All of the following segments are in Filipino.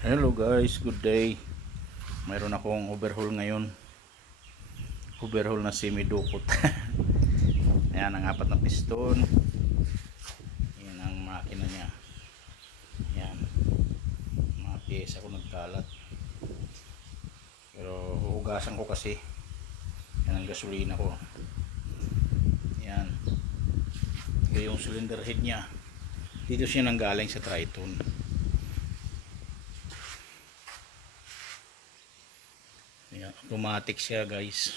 Hello guys, good day. Mayroon akong overhaul ngayon. Overhaul na semi-dukot. Ayan ang apat na piston. Ayan ang makina niya. Ayan. Mga pyesa ko nagkalat. Pero huhugasan ko kasi. Ayan ang gasolina ko. Ayan. Ito yung cylinder head niya. Dito siya nanggaling sa Triton. Ayan, automatic siya guys.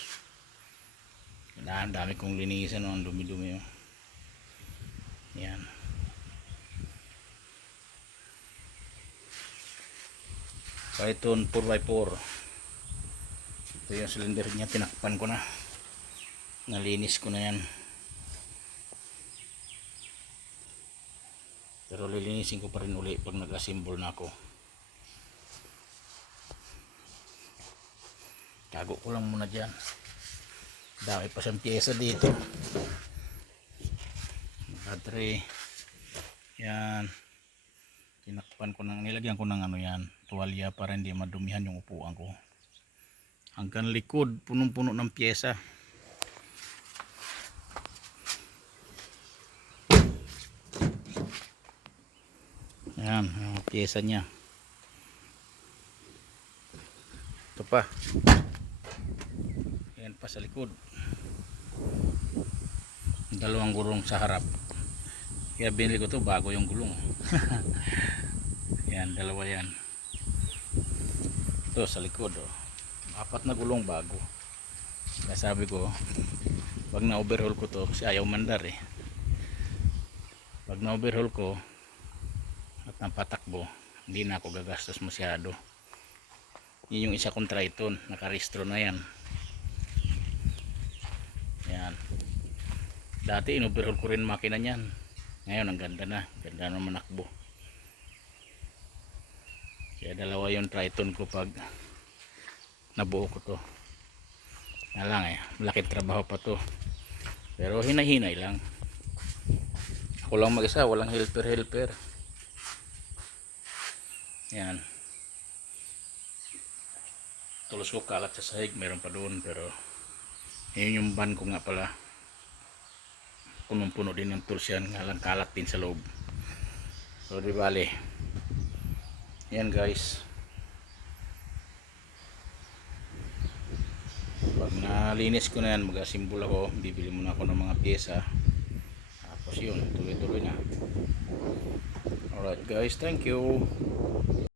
Ang dami kong linisan, ang dumi-dumi. Ayan. Triton 4x4. Ito yung cylinder niya, tinakpan ko na. Nalinis ko na yan. Pero lilinisin ko pa rin uli pag nag-assemble na ako. Tago ko lang muna dyan. Dami pa siyang pyesa dito. Battery. Yan. Tinakpan ko ng, nilagyan ko ng ano yan, tuwalya para hindi madumihan yung upuan ko. Hanggang likod, punong-puno ng pyesa. Yan, yung pyesa niya. Ito pa. Yan pa sa likod. Dalawang gulong sa harap. Kaya binili ko to bago yung gulong. Yan, dalawa yan. Ito sa likod. Oh. Apat na gulong bago. Kaya sabi ko, pag na-overhaul ko to, kasi ayaw mandar eh. Pag na-overhaul ko at napatakbo, hindi na ako gagastos masyado. Yun yung isa kong Triton, nakarehistro na yan. Yan. Dati in-overhaul ko rin makina niyan. Ngayon ang ganda na, ganda na manakbo. Kaya dalawa yung Triton ko pag nabuo ko to. Na lang eh, malaking trabaho pa to. Pero hinay-hinay lang. Ako lang mag-isa, walang helper. Yan. Tulos ko kalat sa sahig, meron pa doon, pero yun yung van ko nga pala. Punong-puno din yung tools yan, nga lang kalat din sa loob. So di bale. Yan guys. Pag nalinis ko na yan, mag-assemble ako, bibili muna ako ng mga pyesa. Tapos yun, tuloy-tuloy na. Alright guys, thank you.